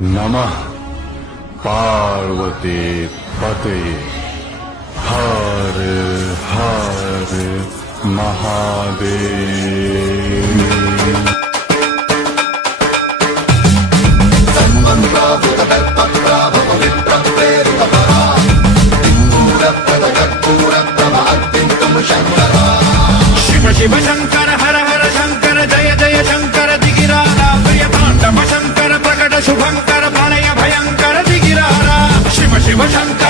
नमः पार्वती पते हर हर महादेव। शिव शिव शंकर हर हर शंकर जय जय शंकर दिगिरारा प्रिय तांडव शंकर प्रकट शुभंकर प्रलय भयंकर दिगिरारा शिव शिव शंकर